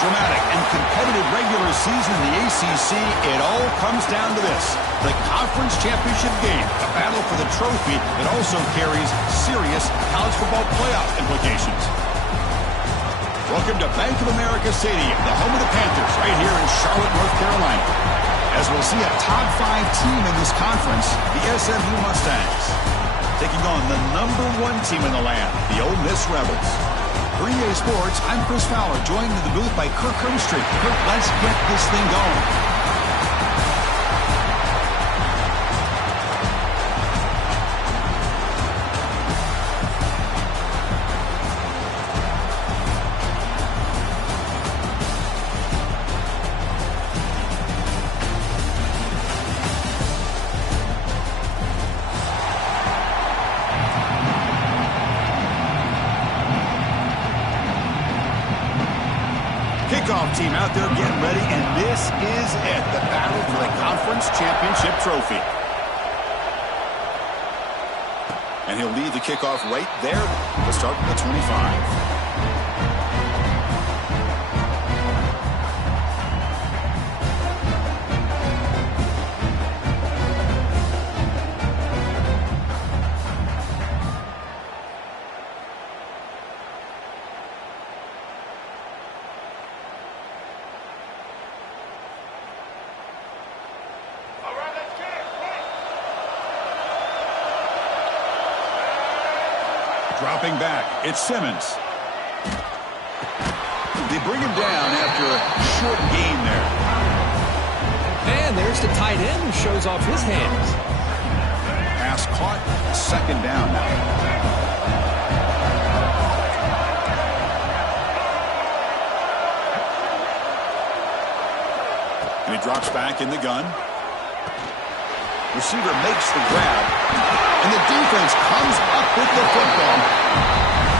dramatic and competitive regular season in the ACC, it all comes down to this. The conference championship game, a battle for the trophy that also carries serious college football playoff implications. Welcome to Bank of America Stadium, the home of the Panthers, right here in Charlotte, North Carolina. As we'll see a top 5 team in this conference, the SMU Mustangs, taking on the #1 team in the land, the Ole Miss Rebels. For EA Sports, I'm Chris Fowler, joined in the booth by Kirk Herbstreit. Kirk, let's get this thing going. Kickoff team out there getting ready, and this is it, the battle for the conference championship trophy. And he'll lead the kickoff right there to start with the 25. Dropping back, it's Simmons. They bring him down after a short gain there. And there's the tight end who shows off his hands. Pass caught, second down now. And he drops back in the gun. Receiver makes the grab, and the defense comes up with the football.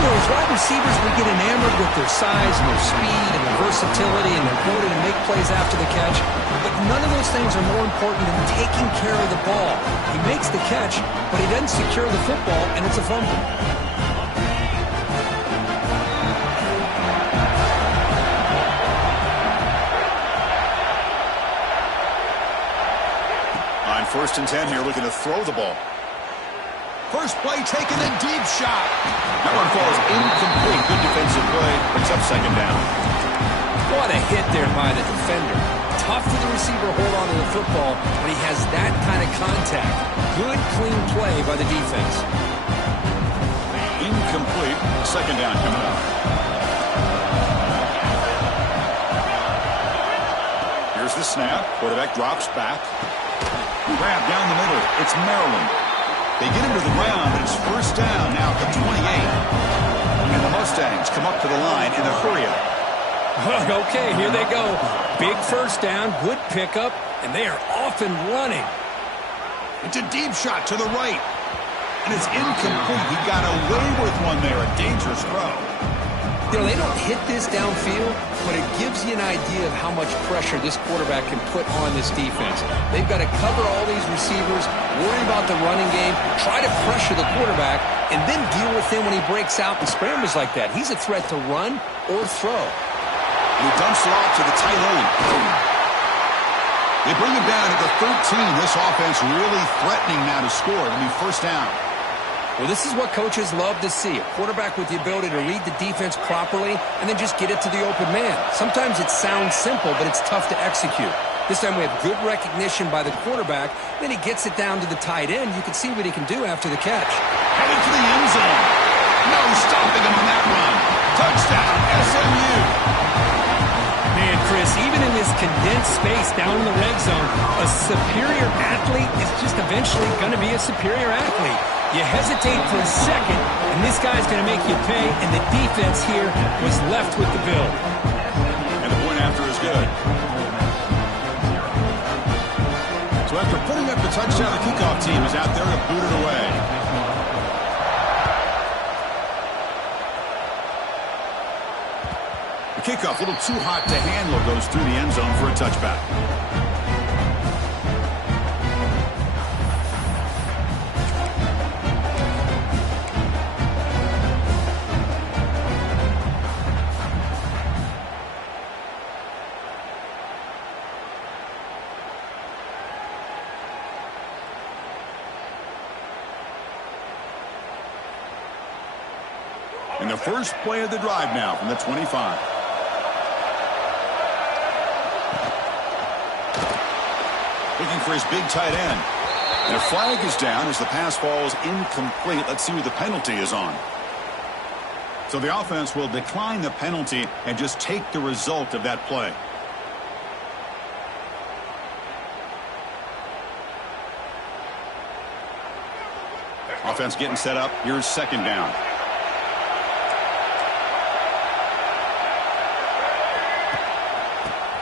You know, as wide receivers, we get enamored with their size and their speed and their versatility and their ability to make plays after the catch. But none of those things are more important than taking care of the ball. He makes the catch, but he doesn't secure the football, and it's a fumble. First and 10 here, looking to throw the ball. First play taken, a deep shot. That one falls incomplete. Good defensive play. Brings up second down. What a hit there by the defender. Tough for the receiver to hold on to the football, but he has that kind of contact. Good, clean play by the defense. Incomplete. Second down coming up. Here's the snap. Quarterback drops back. Grab down the middle. It's Maryland. They get him to the ground, but it's first down now at the 28. And the Mustangs come up to the line in a hurry-up. Okay, here they go. Big first down, good pickup, and they are off and running. It's a deep shot to the right. And it's incomplete. He got away with one there. A dangerous throw. You know, they don't hit this downfield, but it gives you an idea of how much pressure this quarterback can put on this defense. They've got to cover all these receivers, worry about the running game, try to pressure the quarterback, and then deal with him when he breaks out and scrambles like that. He's a threat to run or throw. And he dumps it off to the tight end. They bring him down at the 13. This offense really threatening now to score. It'll be first down. Well, this is what coaches love to see. A quarterback with the ability to read the defense properly and then just get it to the open man. Sometimes it sounds simple, but it's tough to execute. This time we have good recognition by the quarterback. Then he gets it down to the tight end. You can see what he can do after the catch. Headed to the end zone. No stopping him on that run. Touchdown, SMU. Man, Chris, even in this condensed space down in the red zone, a superior athlete is just eventually going to be a superior athlete. You hesitate for a second, and this guy's going to make you pay, and the defense here was left with the bill. And the point after is good. So after putting up the touchdown, the kickoff team is out there to boot it away. The kickoff, a little too hot to handle, goes through the end zone for a touchback. And the first play of the drive now from the 25. Looking for his big tight end. And a flag is down as the pass falls incomplete. Let's see who the penalty is on. So the offense will decline the penalty and just take the result of that play. Offense getting set up. Here's second down.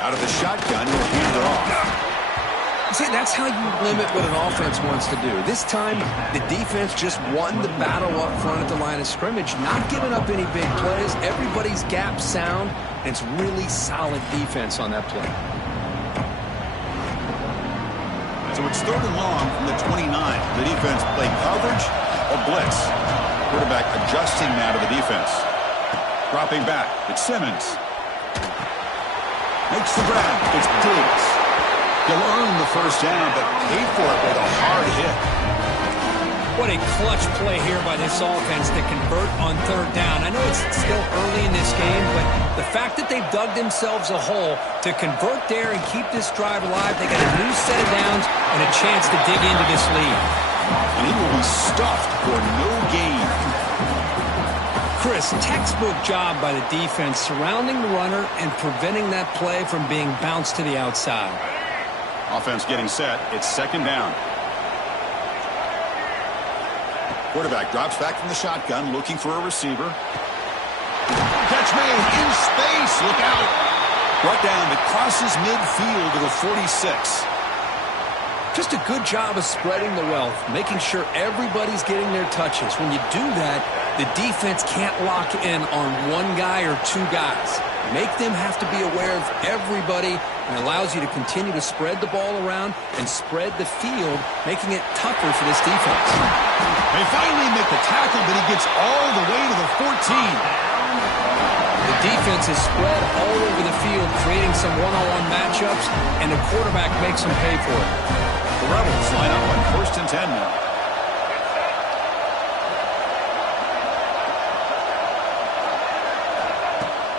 Out of the shotgun, he'll hand it off. See, that's how you limit what an offense wants to do. This time, the defense just won the battle up front at the line of scrimmage, not giving up any big plays. Everybody's gap sound, and it's really solid defense on that play. So it's 3rd and long from the 29. The defense play coverage or blitz. Quarterback adjusting now to the defense. Dropping back. It's Simmons. Makes the grab. It's Diggs. He'll earn the first down, but pay for it with a hard hit. What a clutch play here by this offense to convert on 3rd down. I know it's still early in this game, but the fact that they've dug themselves a hole to convert there and keep this drive alive, they got a new set of downs and a chance to dig into this lead. And he will be stuffed for no gain. Chris, textbook job by the defense surrounding the runner and preventing that play from being bounced to the outside. Offense getting set. It's 2nd down. Quarterback drops back from the shotgun, looking for a receiver. Catch made in space. Look out. Brought down that crosses midfield to the 46. Just a good job of spreading the wealth, making sure everybody's getting their touches. When you do that, the defense can't lock in on one guy or two guys. Make them have to be aware of everybody, and allows you to continue to spread the ball around and spread the field, making it tougher for this defense. They finally make the tackle, but he gets all the way to the 14. The defense is spread all over the field, creating some one-on-one matchups, and the quarterback makes them pay for it. The Rebels line up on 1st and 10 now.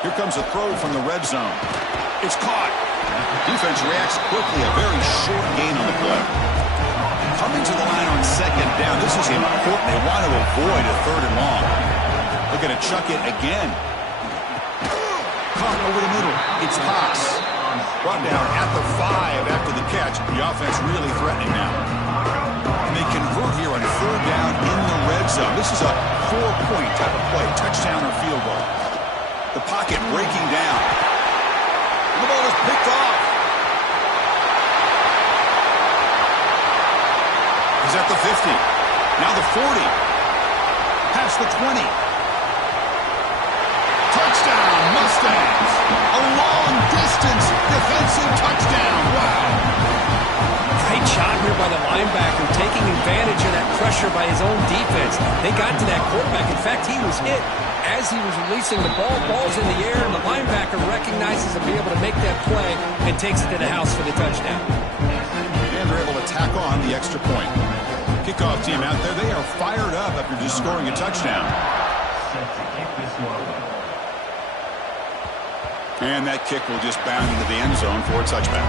Here comes a throw from the red zone. It's caught. Defense reacts quickly. A very short gain on the play. Coming to the line on 2nd down. This is important. They want to avoid a 3rd and long. Looking to chuck it again. Caught over the middle. It's Haas. Brought down at the 5 after the catch. The offense really threatening now. And they convert here on 3rd down in the red zone. This is a 4-point type of play. Touchdown or field goal. The pocket breaking down. The ball is picked off. He's at the 50. Now the 40. Past the 20. Touchdown, Mustangs. A long-distance defensive touchdown. Wow. Great job here by the linebacker, taking advantage of that pressure by his own defense. They got to that quarterback. In fact, he was hit as he was releasing the ball. Ball's in the air, and the linebacker recognizes to be able to make that play and takes it to the house for the touchdown. And they're able to tack on the extra point. Kickoff team out there, they are fired up after just scoring a touchdown. And that kick will just bound into the end zone for a touchback.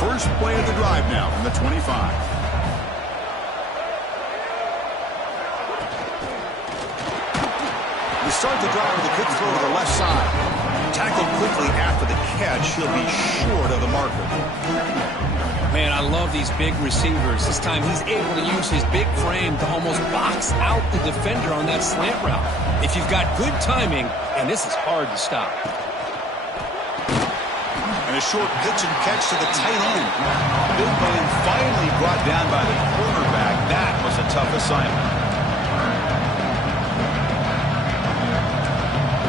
First play of the drive now from the 25. We start the drive with a quick throw to the left side. Tackled quickly after the catch. He'll be short of the marker. Man, I love these big receivers. This time he's able to use his big frame to almost box out the defender on that slant route. If you've got good timing, and this is hard to stop. And a short pitch and catch to the tight end. Big man finally brought down by the cornerback. That was a tough assignment.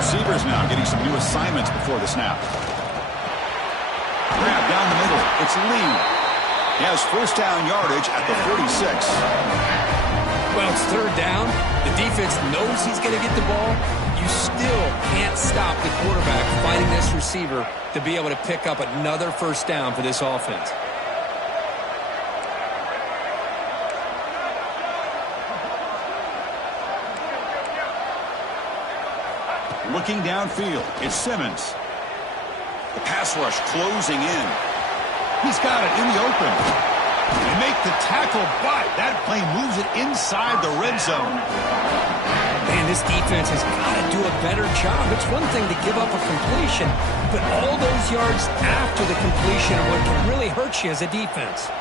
Receivers now getting some new assignments before the snap. Grab down the middle. It's Lee. He has first down yardage at the 46. Well, Now it's third down. The defense knows he's going to get the ball. You still can't stop the quarterback finding this receiver to be able to pick up another first down for this offense. Looking downfield, it's Simmons. The pass rush closing in. He's got it in the open. They make the tackle, but that play moves it inside the red zone. Man, this defense has got to do a better job. It's one thing to give up a completion, but all those yards after the completion are what can really hurt you as a defense.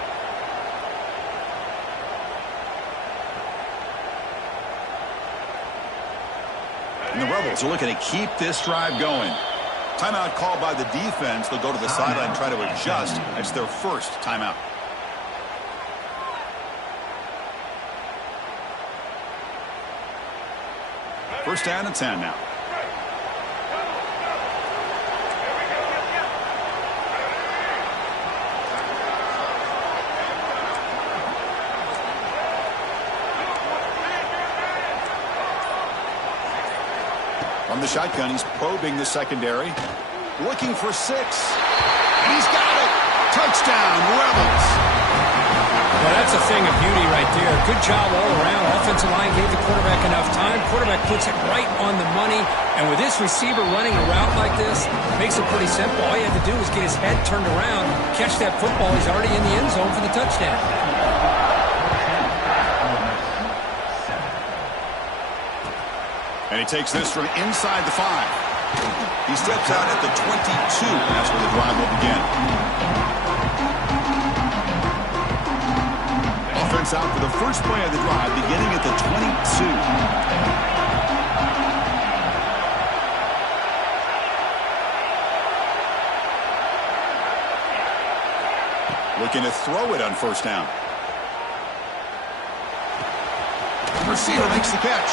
And the Rebels are looking to keep this drive going. Timeout called by the defense. They'll go to the sideline and try to adjust. That's their first timeout. First down and 10 now. From the shotgun, he's probing the secondary. Looking for 6. And he's got it. Touchdown, Rebels. Well, that's a thing of beauty right there. Good job all around. Offensive line gave the quarterback enough time. Quarterback puts it right on the money. And with this receiver running a route like this, makes it pretty simple. All you have to do is get his head turned around, catch that football. He's already in the end zone for the touchdown. And he takes this from inside the 5. He steps out at the 22. That's where the drive will begin. Offense out for the first play of the drive, beginning at the 22. Looking to throw it on first down. Receiver makes the catch.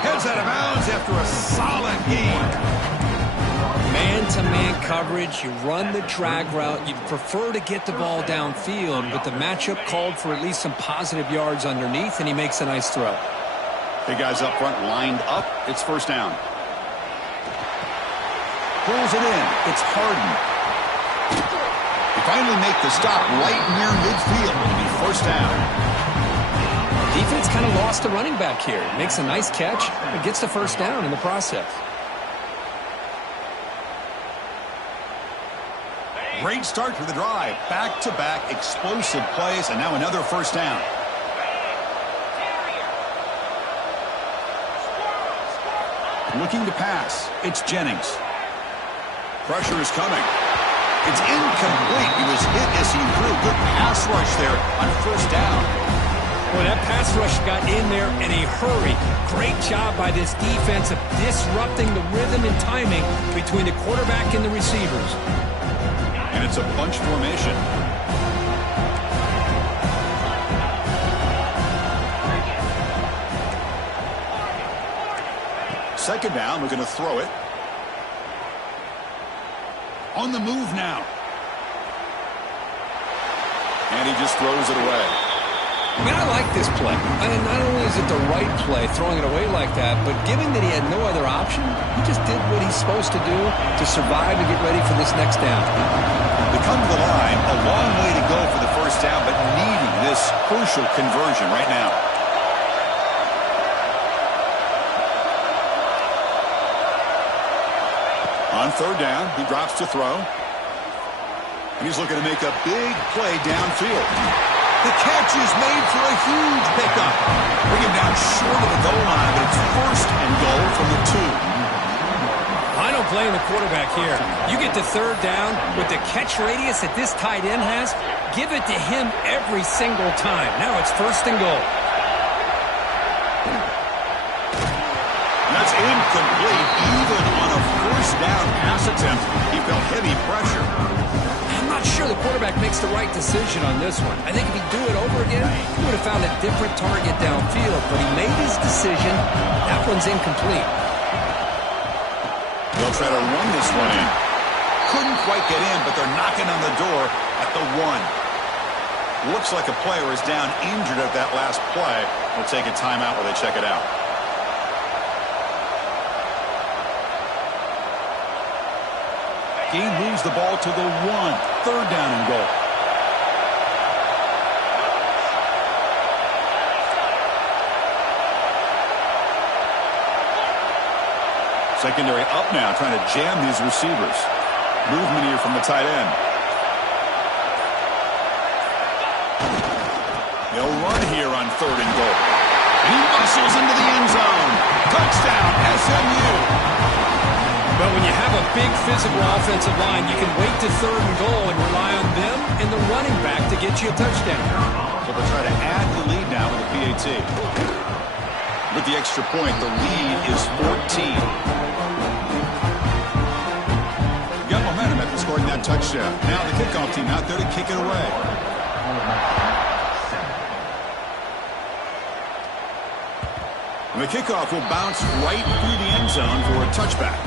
Heads out of bounds after a solid gain. Man-to-man coverage, you run the drag route. You'd prefer to get the ball downfield, but the matchup called for at least some positive yards underneath, and he makes a nice throw. Big guys up front lined up. It's first down. Pulls it in. It's Harden. They finally make the stop right near midfield. It'll be first down. Defense kind of lost the running back here. Makes a nice catch, but gets the first down in the process. Great start for the drive. Back-to-back explosive plays, and now another first down. Looking to pass. It's Jennings. Pressure is coming. It's incomplete. He was hit as he threw. Good pass rush there on first down. Well, that pass rush got in there in a hurry. Great job by this defense of disrupting the rhythm and timing between the quarterback and the receivers. And it's a bunch formation. Second down, we're going to throw it. On the move now. And he just throws it away. I mean, I like this play. I mean, not only is it the right play, throwing it away like that, but given that he had no other option, he just did what he's supposed to do to survive and get ready for this next down. They come to the line, a long way to go for the first down, but needing this crucial conversion right now. On third down, he drops to throw. And he's looking to make a big play downfield. The catch is made for a huge pickup. Bring him down short of the goal line, but it's first and goal from the 2. I don't blame the quarterback here. You get to third down with the catch radius that this tight end has, give it to him every single time. Now it's first and goal. That's incomplete. Even on a first down pass attempt, he felt heavy pressure. I'm not sure the quarterback makes the right decision on this one. I think if he'd do it over again, he would have found a different target downfield, but he made his decision. That one's incomplete. They'll try to run this one in. Couldn't quite get in, but they're knocking on the door at the 1. Looks like a player is down injured at that last play. We'll take a timeout while they check it out. He moves the ball to the 1. Third down and goal. Secondary up now, trying to jam these receivers. Movement here from the tight end. They'll run here on 3rd and goal. And he muscles into the end zone. Touchdown, SMU. But when you have a big physical offensive line, you can wait to 3rd and goal and rely on them and the running back to get you a touchdown. So they'll try to add the lead now with a PAT. With the extra point, the lead is 14. Got momentum after scoring that touchdown. Now the kickoff team out there to kick it away. And the kickoff will bounce right through the end zone for a touchback.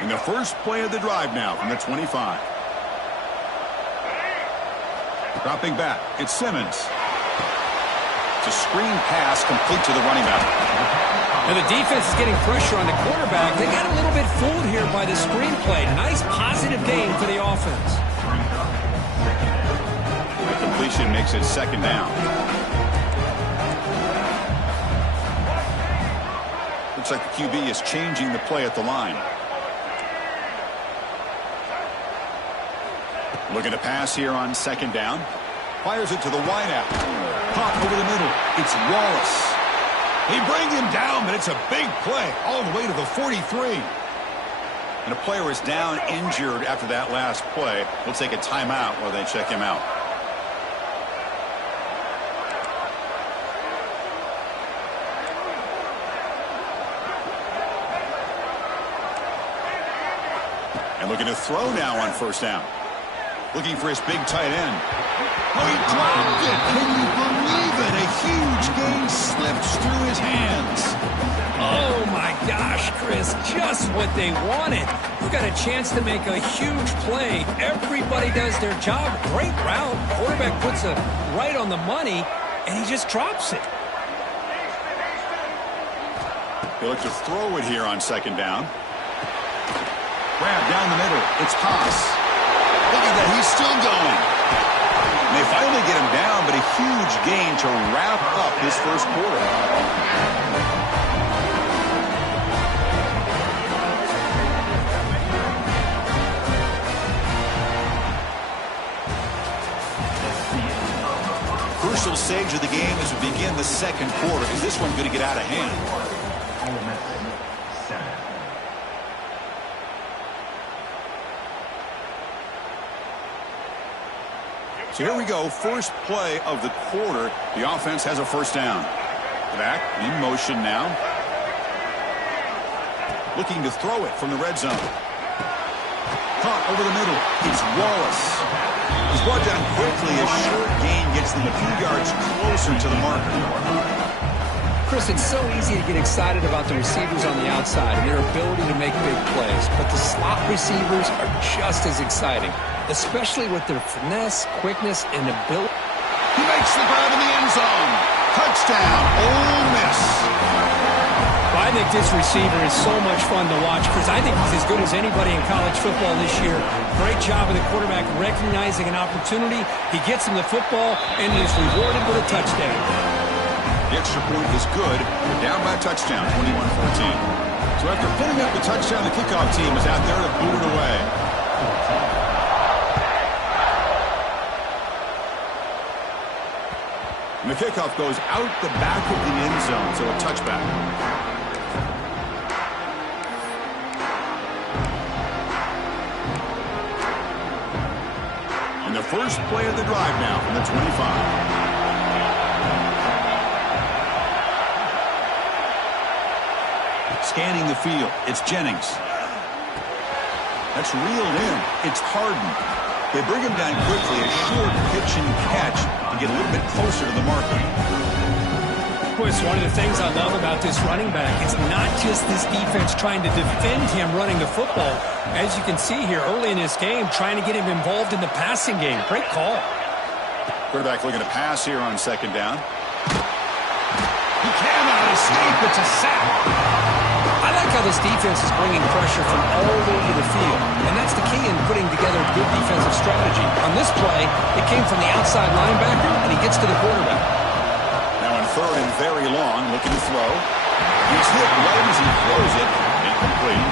And the first play of the drive now from the 25. Dropping back, it's Simmons. It's a screen pass complete to the running back. And the defense is getting pressure on the quarterback. They got a little bit fooled here by the screen play. Nice positive gain for the offense. The completion makes it 2nd down. Looks like the QB is changing the play at the line. Looking to pass here on 2nd down. Fires it to the wideout. Caught over the middle. It's Wallace. They bring him down, but it's a big play all the way to the 43. And a player is down injured after that last play. We'll take a timeout while they check him out. And looking to throw now on 1st down. Looking for his big tight end. Oh, he dropped it. Can you believe it? A huge gain slips through his hands. Oh, my gosh, Chris. Just what they wanted. You got a chance to make a huge play. Everybody does their job. Great route. Quarterback puts it right on the money, and he just drops it. They look to throw it here on 2nd down. Grab down the middle. It's Haas. Look at that, he's still going. And they finally get him down, but a huge gain to wrap up his 1st quarter. Crucial stage of the game as we begin the 2nd quarter. Is this one going to get out of hand? So here we go, first play of the quarter. The offense has a 1st down. Back in motion now. Looking to throw it from the red zone. Caught over the middle. It's Wallace. He's brought down quickly. A short gain gets them a few yards closer to the marker. Chris, it's so easy to get excited about the receivers on the outside and their ability to make big plays, but the slot receivers are just as exciting, especially with their finesse, quickness, and ability. He makes the grab in the end zone. Touchdown, Ole Miss. I think this receiver is so much fun to watch, Chris. I think he's as good as anybody in college football this year. Great job of the quarterback recognizing an opportunity. He gets him the football and is rewarded with a touchdown. The extra point is good. They're down by a touchdown, 21-14. So after putting up the touchdown, the kickoff team is out there to boot it away. And the kickoff goes out the back of the end zone, so a touchback. And the first play of the drive now from the 25. Scanning the field, it's Jennings. That's reeled in. It's Harden. They bring him down quickly, a short pitch and catch to get a little bit closer to the marker. Boy, it's one of the things I love about this running back. It's not just this defense trying to defend him running the football. As you can see here early in this game, trying to get him involved in the passing game. Great call. Quarterback looking to pass here on second down. He cannot escape. It's a sack. I like how this defense is bringing pressure from all over the field, and that's the key in putting together a good defensive strategy. On this play, it came from the outside linebacker, and he gets to the quarterback. Now on third and very long, looking to throw. He's hit right as he throws it. Incomplete.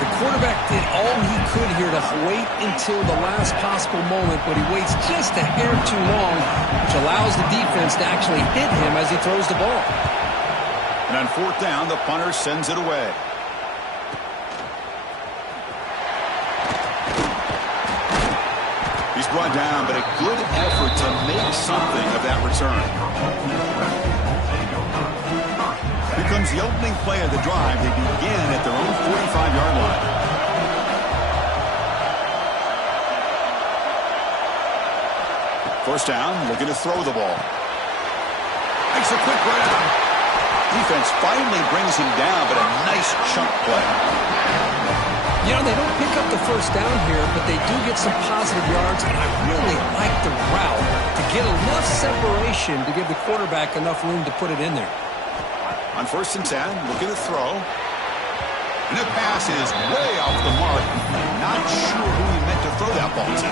The quarterback did all he could here to wait until the last possible moment, but he waits just a hair too long, which allows the defense to actually hit him as he throws the ball. And on fourth down, the punter sends it away. He's brought down, but a good effort to make something of that return. Here comes the opening play of the drive. They begin at their own 45-yard line. First down, looking to throw the ball. Makes a quick grab. Defense finally brings him down, but a nice chunk play. You know, they don't pick up the first down here, but they do get some positive yards, and I really like the route to get enough separation to give the quarterback enough room to put it in there. On first and 10, looking to throw. And the pass is way off the mark. Not sure who he meant to throw that ball to.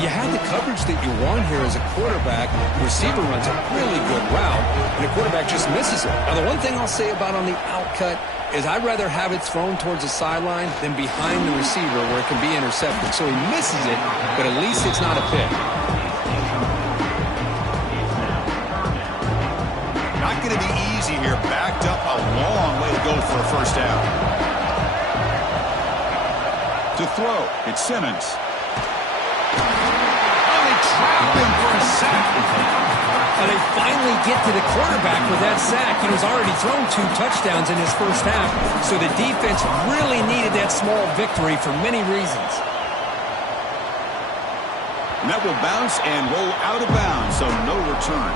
You had the coverage that you want here as a quarterback. Receiver runs a really good route, and the quarterback just misses it. Now, the one thing I'll say about on the outcut is I'd rather have it thrown towards the sideline than behind the receiver where it can be intercepted. So he misses it, but at least it's not a pick. Not going to be easy here. Backed up a long way to go for a first down. To throw, it's Simmons. Trap him for a sack. And they finally get to the quarterback with that sack. He was already thrown 2 touchdowns in his first half, so the defense really needed that small victory for many reasons. And that will bounce and roll out of bounds, so no return.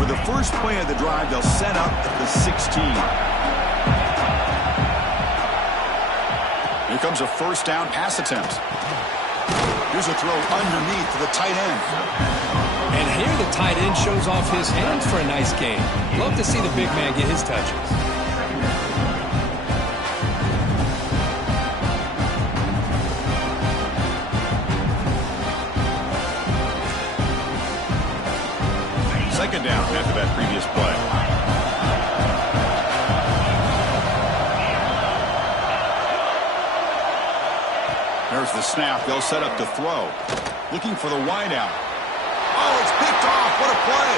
For the first play of the drive, they'll set up at the 16. Here comes a first down pass attempt. Here's a throw underneath to the tight end. And here the tight end shows off his hands for a nice game. Love to see the big man get his touches. Second down after that previous play. There's the snap. They'll set up to throw. Looking for the wideout. Oh, it's picked off. What a play.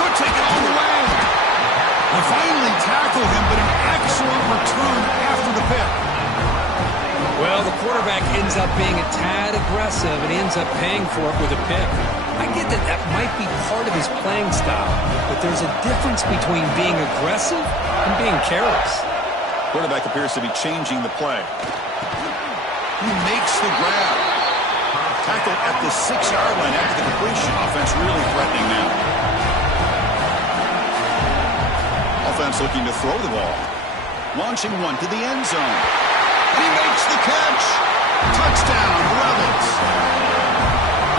Could take it all the way. They finally tackle him, but an excellent return after the pick. Well, the quarterback ends up being a tad aggressive, and he ends up paying for it with a pick. I get that that might be part of his playing style, but there's a difference between being aggressive and being careless. Quarterback appears to be changing the play. He makes the grab. Tackle at the 6-yard line after the completion. Offense really threatening now. Offense looking to throw the ball. Launching one to the end zone. And he makes the catch. Touchdown, Rebels.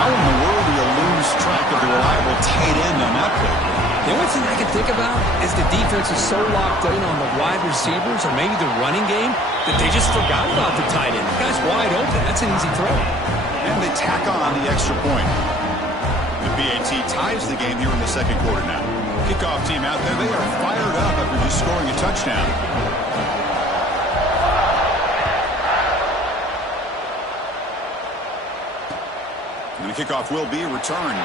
How in the world do you lose track of the reliable tight end on that play? The only thing I can think about is the defense is so locked in on the wide receivers or maybe the running game that they just forgot about the tight end. The guy's wide open. That's an easy throw. And they tack on the extra point. The BAT ties the game here in the second quarter now. Kickoff team out there. They are fired up after just scoring a touchdown. And the kickoff will be returned.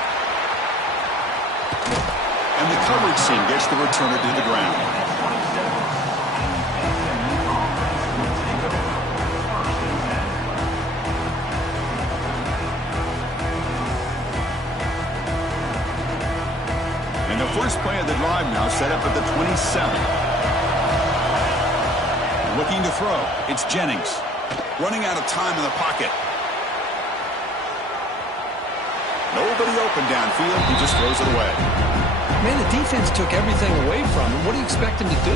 And the coverage team gets the returner to the ground. And the first First play of the drive now set up at the 27. Looking to throw. It's Jennings. Running out of time in the pocket. Nobody open downfield. He just throws it away. Man, the defense took everything away from him. What do you expect him to do?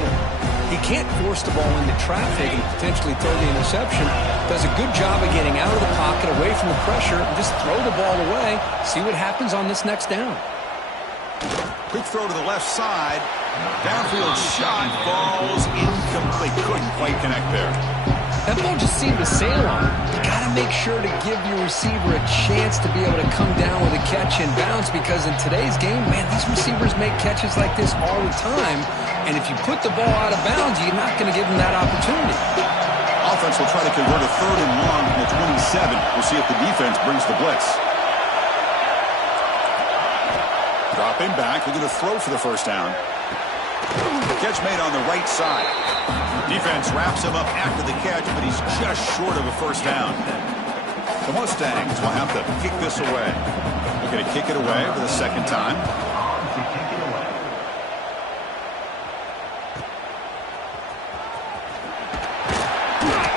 He can't force the ball into traffic and potentially throw the interception. Does a good job of getting out of the pocket, away from the pressure, and just throw the ball away. See what happens on this next down. Quick throw to the left side. Downfield shot falls incomplete. Couldn't quite connect there. That ball just seemed to sail on him. You got to make sure to give your receiver a chance to be able to come down with a catch and bounce, because in today's game, man, these receivers make catches like this all the time. And if you put the ball out of bounds, you're not going to give them that opportunity. Offense will try to convert a 3rd and long from the 27. We'll see if the defense brings the blitz. Dropping back, looking to throw for the first down. Catch made on the right side. Defense wraps him up after the catch, but he's just short of a first down. The Mustangs will have to kick this away. Looking to kick it away for the second time.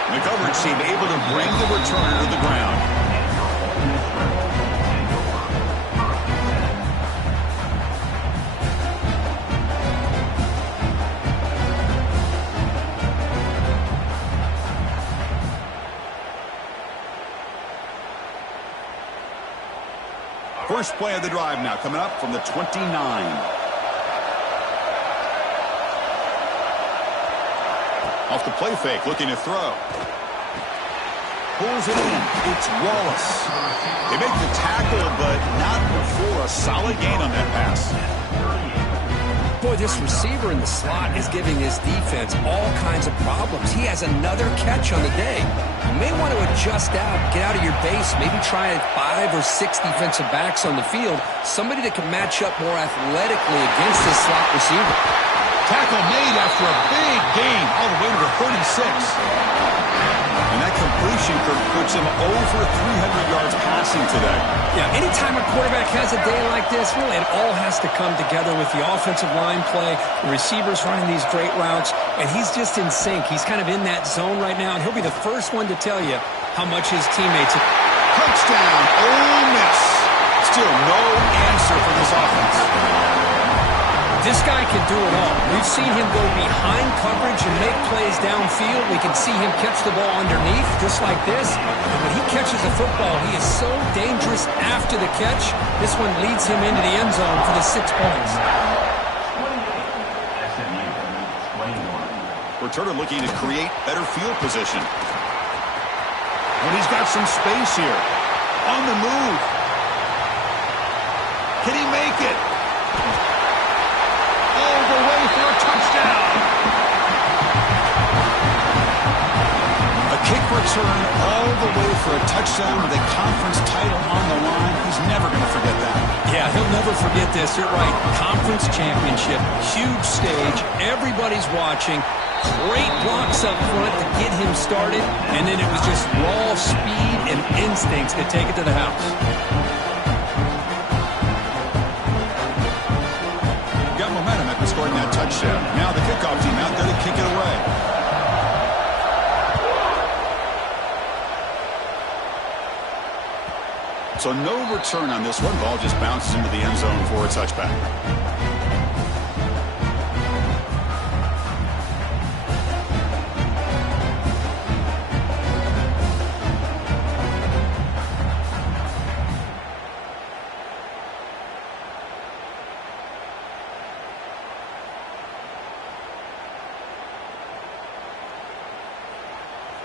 The coverage team able to bring the returner to the ground. First play of the drive now coming up from the 29. Off the play fake, looking to throw. Pulls it in. It's Wallace. They make the tackle, but not before a solid gain on that pass. Boy, this receiver in the slot is giving his defense all kinds of problems. He has another catch on the day. You may want to adjust out, get out of your base, maybe try 5 or 6 defensive backs on the field, somebody that can match up more athletically against this slot receiver. Tackle made after a big gain all the way to the 36. And that completion puts him over 300 yards passing today. Yeah, anytime a quarterback has a day like this, really it all has to come together with the offensive line play, the receivers running these great routes, and he's just in sync. He's kind of in that zone right now, and he'll be the first one to tell you how much his teammates... Touchdown, Ole Miss. Still no answer for this offense. This guy can do it all. We've seen him go behind coverage and make plays downfield. We can see him catch the ball underneath, just like this. And when he catches a football, he is so dangerous after the catch. This one leads him into the end zone for the 6 points. Returner looking to create better field position. And he's got some space here. On the move. Can he make it? All the way for a touchdown. A kick return all the way for a touchdown with a conference title on the line. He's never going to forget that. Yeah, he'll never forget this. You're right. Conference championship, huge stage. Everybody's watching. Great blocks up front to get him started. And then it was just raw speed and instincts to take it to the house. Got momentum after scoring that touchdown. Now the kickoff team out there to kick it away. So no return on this one. Ball just bounces into the end zone for a touchback.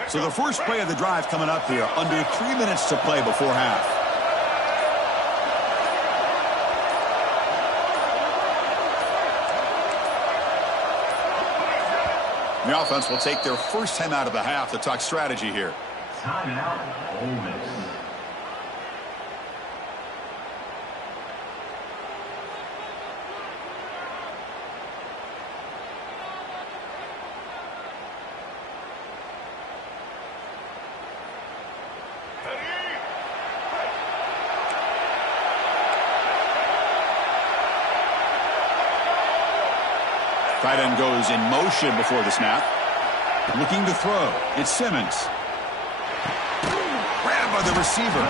So the first play of the drive coming up here. Under 3 minutes to play before half. The offense will take their first time out of the half to talk strategy here. Timeout, Ole Miss. Tight end goes in motion before the snap. Looking to throw. It's Simmons. Grabbed by the receiver.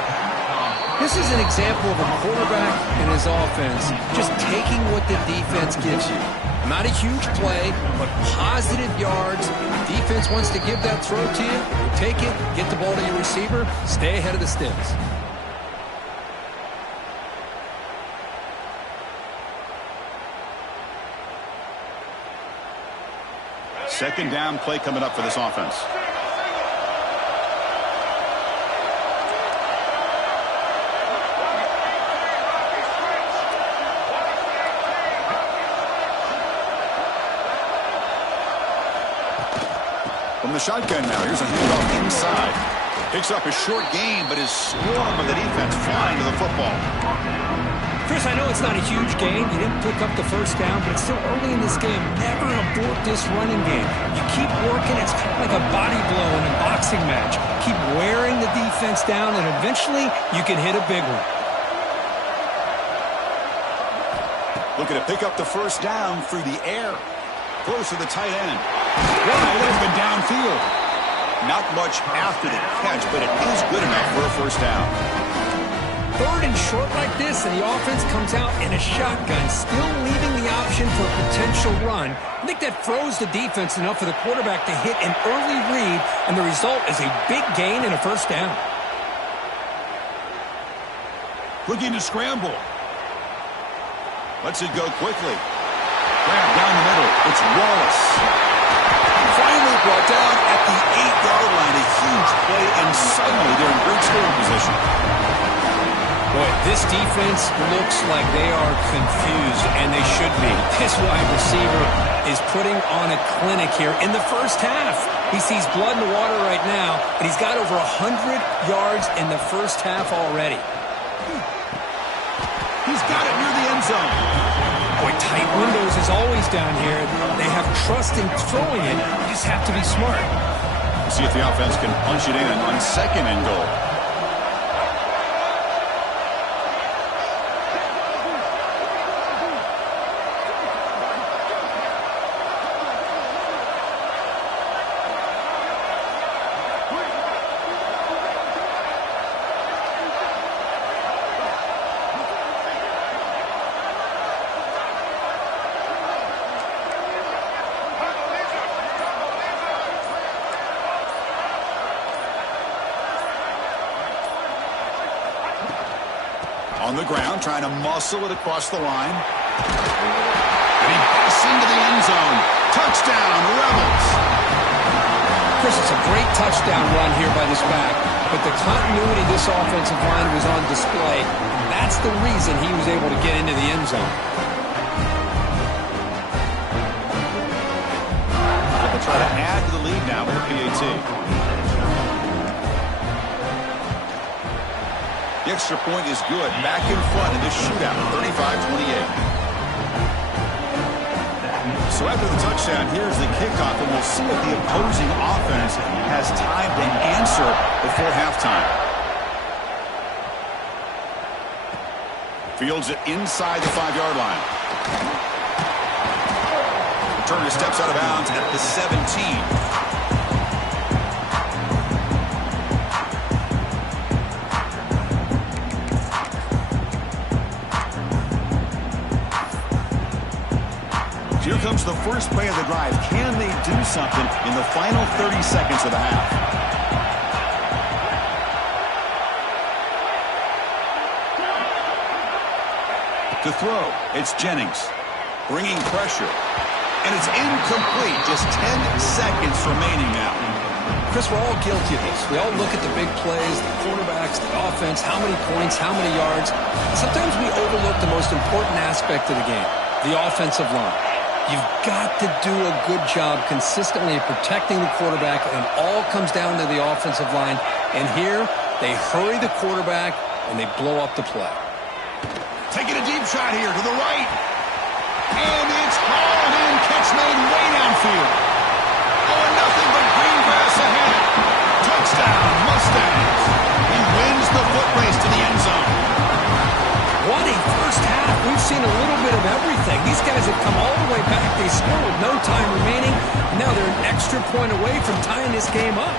This is an example of a quarterback and his offense just taking what the defense gives you. Not a huge play, but positive yards. Defense wants to give that throw to you. You take it, get the ball to your receiver, stay ahead of the sticks. Second down play coming up for this offense. From the shotgun now, here's a handoff inside. Picks up a short gain, but is swarmed by the defense flying to the football. Chris, I know it's not a huge gain. You didn't pick up the first down, but it's still early in this game. Never abort this running game. You keep working. It's kind of like a body blow in a boxing match. Keep wearing the defense down, and eventually you can hit a big one. Looking to pick up the first down through the air. Close to the tight end. Wide open downfield. Not much after the catch, but it is good enough for a first down. Third and short like this, and the offense comes out in a shotgun, still leaving the option for a potential run. I think that throws the defense enough for the quarterback to hit an early read, and the result is a big gain and a first down. Looking to scramble. Lets it go quickly. Grab down the middle. It's Wallace. Finally brought down at the 8-yard line. A huge play, and suddenly they're in great scoring position. Boy, this defense looks like they are confused, and they should be. This wide receiver is putting on a clinic here in the first half. He sees blood in the water right now, and he's got over 100 yards in the first half already. He's got it near the end zone. Boy, tight windows is always down here. They have trust in throwing it. You just have to be smart. See if the offense can punch it in on second and goal. On the ground, trying to muscle it across the line. And he busts into the end zone. Touchdown, Rebels. Chris, it's a great touchdown run here by this back, but the continuity of this offensive line was on display. That's the reason he was able to get into the end zone. They'll try to add to the lead now with the PAT. The extra point is good. Back in front in this shootout, 35-28. So after the touchdown, here's the kickoff, and we'll see if the opposing offense has time to answer before halftime. Fields it inside the 5-yard line. Returner steps out of bounds at the 17. Here comes the first play of the drive. Can they do something in the final 30 seconds of the half? To throw, it's Jennings. Bringing pressure. And it's incomplete. Just 10 seconds remaining now. Chris, we're all guilty of this. We all look at the big plays, the quarterbacks, the offense, how many points, how many yards. Sometimes we overlook the most important aspect of the game, the offensive line. You've got to do a good job consistently of protecting the quarterback, and it all comes down to the offensive line. And here, they hurry the quarterback, and they blow up the play. Taking a deep shot here to the right. And it's hauled in. Catch made way downfield. Oh, and nothing but green grass ahead. Touchdown, Mustangs. He wins the foot race to the end zone. What a first half. We've seen a little bit of everything. These guys have come all the way back They score with no time remaining. Now they're an extra point away from tying this game up.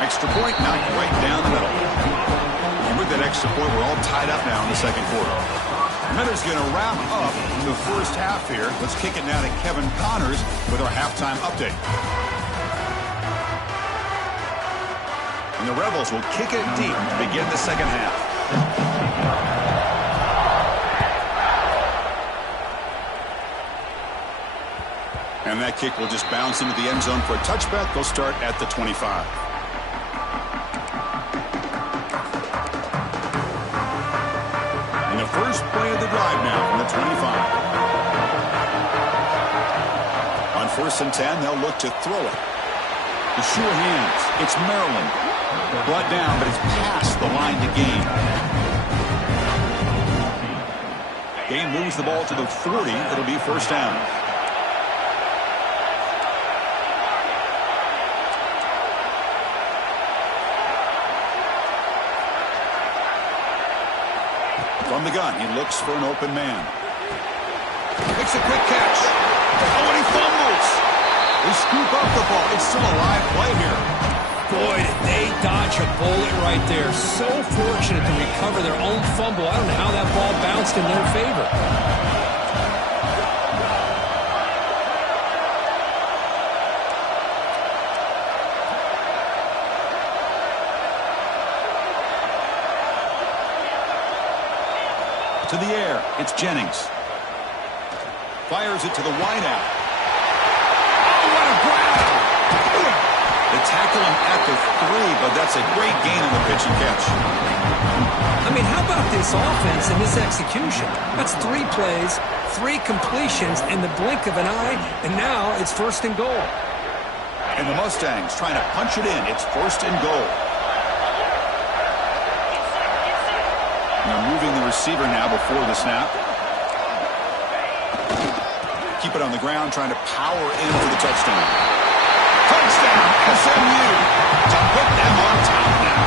Extra point knocked right down the middle. And with that extra point, we're all tied up now in the second quarter. Miller's going to wrap up the first half here. Let's kick it now to Kevin Connors with our halftime update. And the Rebels will kick it deep to begin the second half. And that kick will just bounce into the end zone for a touchback. They'll start at the 25. And the first play of the drive now from the 25. On 1st and 10, they'll look to throw it. The sure hands. It's Maryland. Brought down, but it's past the line to gain. Gain moves the ball to the 40. It'll be first down. From the gun, he looks for an open man. Makes a quick catch. Oh, and he fumbles. They scoop up the ball. It's still a live play here. Boy, did they dodge a bullet right there. So fortunate to recover their own fumble. I don't know how that ball bounced in their favor. To the air, it's Jennings. Fires it to the wideout. Oh, what a grab! They tackle him at the 3, but that's a great gain on the pitch and catch. I mean, how about this offense and this execution? That's 3 plays, 3 completions in the blink of an eye, and now it's 1st and goal. And the Mustangs trying to punch it in. It's 1st and goal. They're moving the receiver now before the snap. Keep it on the ground, trying to power in for the touchdown. Touchdown, SMU, to put them on top now.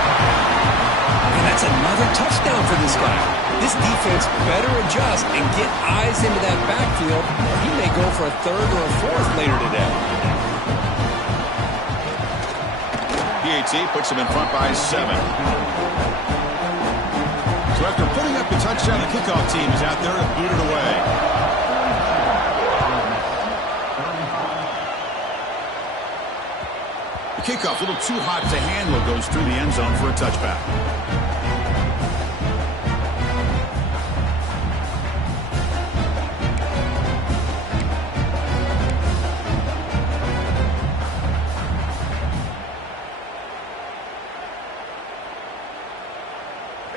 And that's another touchdown for this guy. This defense better adjust and get eyes into that backfield, or he may go for a 3rd or a 4th later today. PAT puts him in front by 7. So after putting up the touchdown, the kickoff team is out there to boot it away. The kickoff, a little too hot to handle, goes through the end zone for a touchback.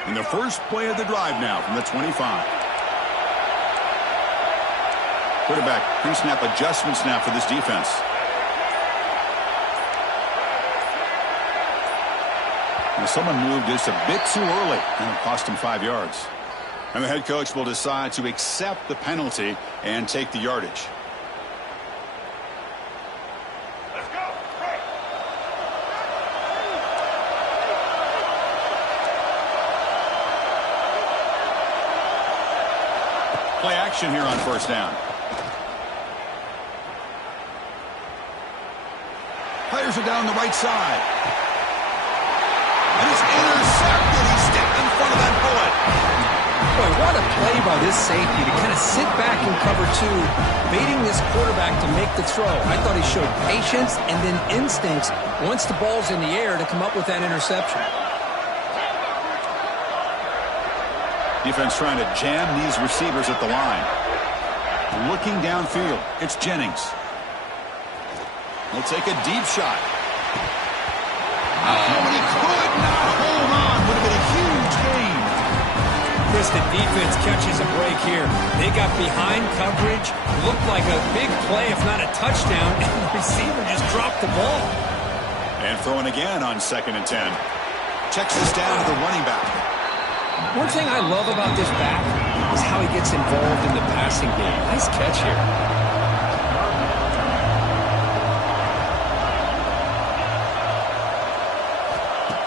And the first play of the drive now from the 25. Quarterback pre-snap adjustment snap for this defense. And someone moved just a bit too early, and it cost him 5 yards. And the head coach will decide to accept the penalty and take the yardage. Play action here on 1st down. Fires it down the right side. And it's intercepted. He stepped in front of that bullet. Boy, what a play by this safety to kind of sit back in cover 2, baiting this quarterback to make the throw. I thought he showed patience and then instincts once the ball's in the air to come up with that interception. Defense trying to jam these receivers at the line. Looking downfield, it's Jennings. He'll take a deep shot. Oh, and he could not hold on. Would have been a huge gain. Chris, the defense catches a break here. They got behind coverage, looked like a big play, if not a touchdown, and the receiver just dropped the ball. And throwing again on 2nd and 10. Checks this down to the running back. One thing I love about this back is how he gets involved in the passing game. Nice catch here.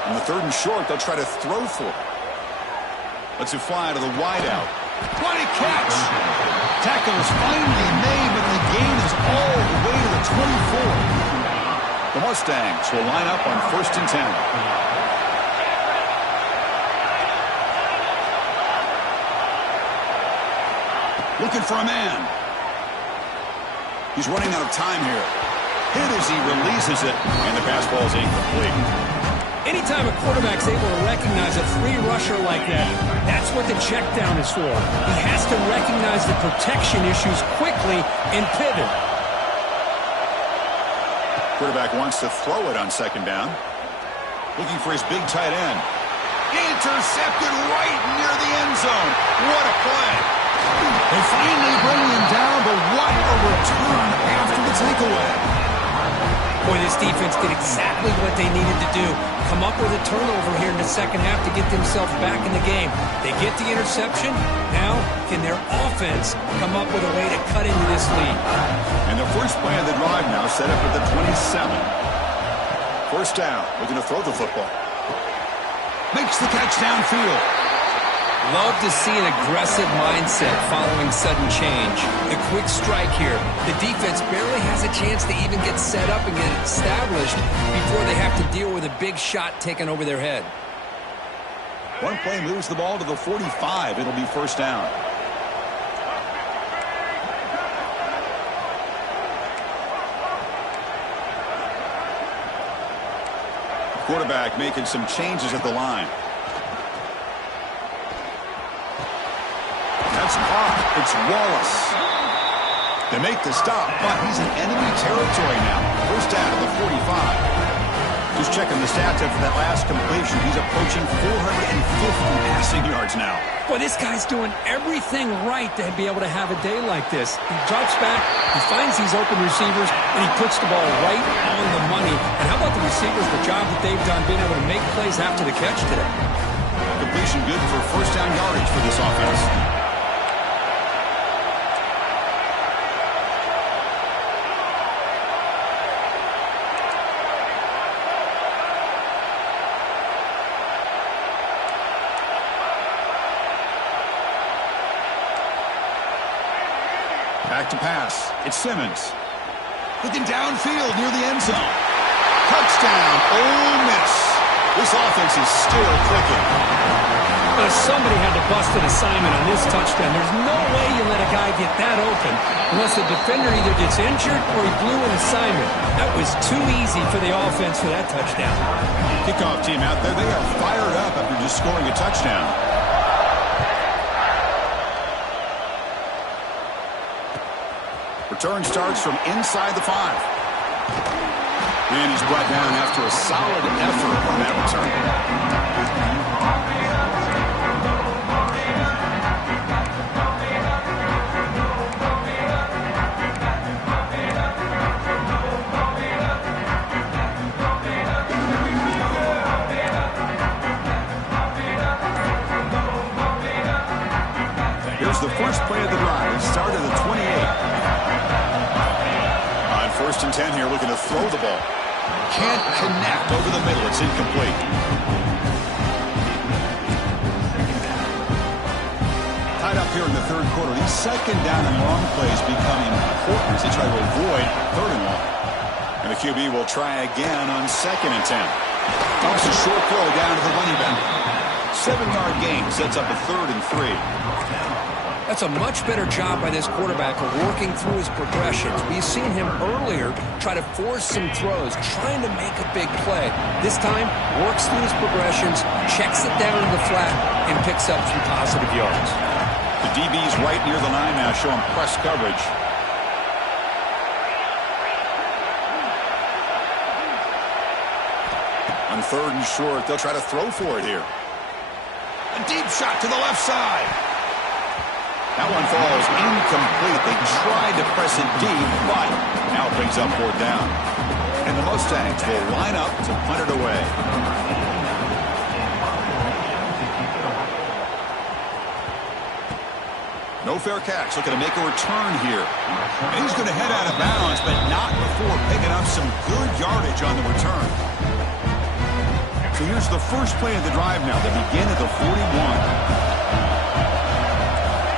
On the 3rd and short, they'll try to throw for it. Lets it fly to the wideout. What a catch! Tackle is finally made, but the gain is all the way to the 24. The Mustangs will line up on 1st and 10. Looking for a man. He's running out of time here. Hit as he releases it, and the pass ball is incomplete. Anytime a quarterback's able to recognize a free rusher like that, that's what the check down is for. He has to recognize the protection issues quickly and pivot. Quarterback wants to throw it on 2nd down. Looking for his big tight end. Intercepted right near the end zone. What a play. They finally bring him down, but what a return after the takeaway. Boy, this defense did exactly what they needed to do. Come up with a turnover here in the second half to get themselves back in the game. They get the interception. Now, can their offense come up with a way to cut into this lead? And the first play of the drive now set up at the 27. 1st down, looking to throw the football. Makes the catch downfield. Love to see an aggressive mindset following sudden change. The quick strike here. The defense barely has a chance to even get set up and get established before they have to deal with a big shot taken over their head. One play moves the ball to the 45. It'll be 1st down. Quarterback making some changes at the line. That's caught. It's Wallace. They make the stop, but he's in enemy territory now. 1st down at the 45. Just checking the stats after that last completion. He's approaching 450 passing yards now. Boy, this guy's doing everything right to be able to have a day like this. He drops back, he finds these open receivers, and he puts the ball right on the money. And how about the receivers, the job that they've done being able to make plays after the catch today? Completion good for 1st down yardage for this offense. Back to pass. It's Simmons. Looking downfield near the end zone. Touchdown, Ole Miss. This offense is still clicking. Somebody had to bust an assignment on this touchdown. There's no way you let a guy get that open unless the defender either gets injured or he blew an assignment. That was too easy for the offense for that touchdown. Kickoff team out there, they are fired up after just scoring a touchdown. Return starts from inside the 5. And he's brought down after a solid effort on that return. Here's the first play of the drive. It started at the 28. 1st and 10 here, looking to throw the ball. Can't connect over the middle. It's incomplete. Tied up here in the 3rd quarter. These 2nd down and long plays become important as they try to avoid 3rd and long. And the QB will try again on 2nd and 10. Toss a short throw down to the running back. 7-yard gain sets up a 3rd and 3. That's a much better job by this quarterback of working through his progressions. We've seen him earlier try to force some throws, trying to make a big play. This time, works through his progressions, checks it down in the flat, and picks up some positive yards. The DB's right near the line now, showing press coverage. On 3rd and short, they'll try to throw for it here. A deep shot to the left side. That one falls incomplete. They tried to press it deep, but now it brings up 4th down. And the Mustangs will line up to punt it away. No fair catch. Looking to make a return here. And he's going to head out of bounds, but not before picking up some good yardage on the return. So here's the first play of the drive now. They begin at the 41.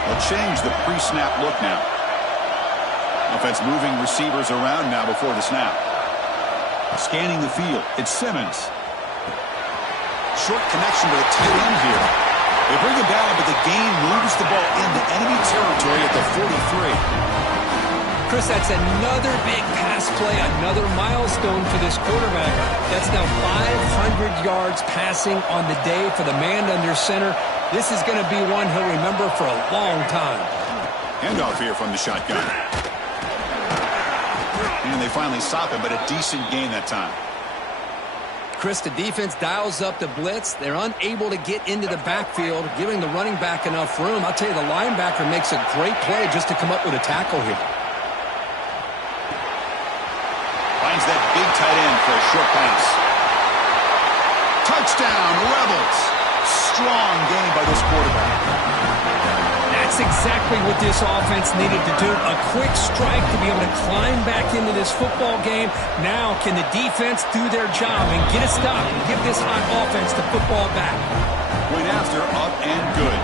They'll change the pre-snap look now. Offense moving receivers around now before the snap. Scanning the field. It's Simmons. Short connection to the tight end here. They bring him down, but the gain moves the ball into enemy territory at the 43. Chris, that's another big pass play, another milestone for this quarterback. That's now 500 yards passing on the day for the man under center. This is going to be one he'll remember for a long time. Handoff here from the shotgun. And they finally stop him, but a decent gain that time. Chris, the defense dials up the blitz. They're unable to get into the backfield, giving the running back enough room. I'll tell you, the linebacker makes a great play just to come up with a tackle here. Finds that big tight end for a short pass. Touchdown, Rebels. Strong game by this quarterback. That's exactly what this offense needed to do. A quick strike to be able to climb back into this football game. Now, can the defense do their job and get a stop and give this hot offense the football back? Point after, up and good.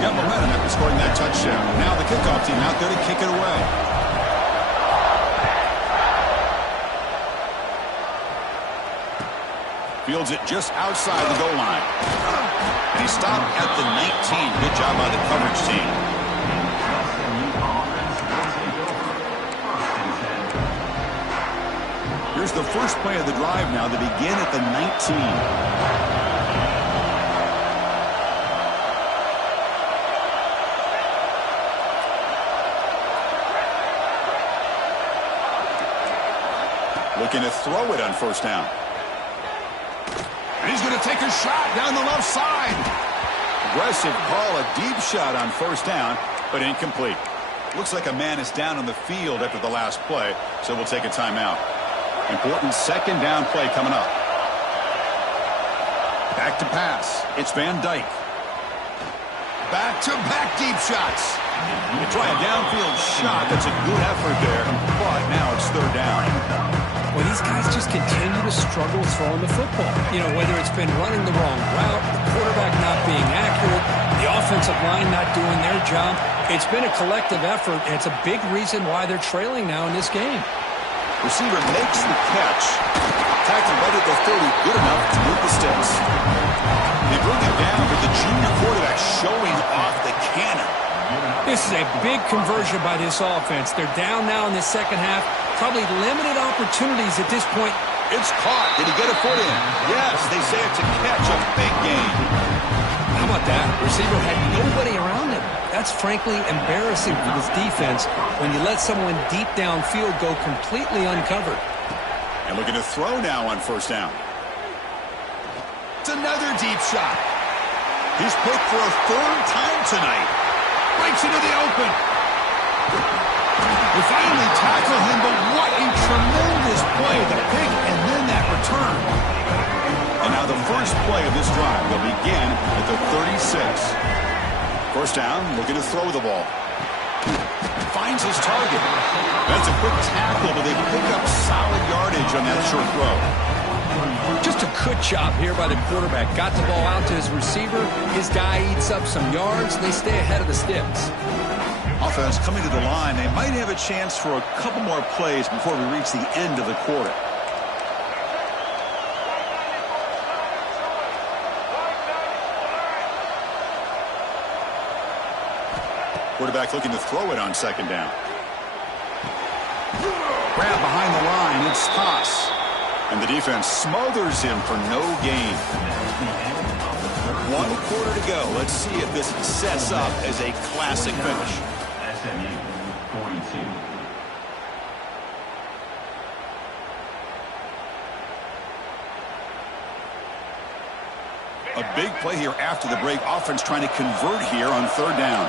Got momentum after scoring that touchdown. Now the kickoff team out there to kick it away. Fields it just outside the goal line. And he stopped at the 19. Good job by the coverage team. Here's the first play of the drive now to begin at the 19. Looking to throw it on first down. And he's going to take a shot down the left side. Aggressive call, a deep shot on first down, but incomplete. Looks like a man is down on the field after the last play, so we'll take a timeout. Important second down play coming up. Back to pass. It's Van Dyke. Back-to-back deep shots. They try a downfield shot. That's a good effort there, but now it's third down. Well, these guys just continue to struggle throwing the football. You know, whether it's been running the wrong route, the quarterback not being accurate, the offensive line not doing their job. It's been a collective effort, and it's a big reason why they're trailing now in this game. Receiver makes the catch. Tackled right at the 30, good enough to move the sticks. They bring him down with the junior quarterback showing off the cannon. This is a big conversion by this offense. They're down now in the second half. Probably limited opportunities at this point. It's caught. Did he get a foot in? Yes, they say it's a catch, a big gain. How about that? Receiver had nobody around him. That's frankly embarrassing for this defense when you let someone deep downfield go completely uncovered. And looking to throw now on first down. It's another deep shot. He's picked for a third time tonight. Breaks into the open. They finally tackle him, but what a tremendous play. The pick and then that return. And now the first play of this drive will begin at the 36. First down, looking to throw the ball. Finds his target. That's a quick tackle, but they pick up solid yardage on that short throw. Just a good job here by the quarterback. Got the ball out to his receiver. His guy eats up some yards. They stay ahead of the sticks. Offense coming to the line. They might have a chance for a couple more plays before we reach the end of the quarter. Quarterback looking to throw it on second down. Grab behind the line. It's Toss. And the defense smothers him for no gain. 1 quarter to go. Let's see if this sets up as a classic finish. SMU 42. A big play here after the break. Offense trying to convert here on third down.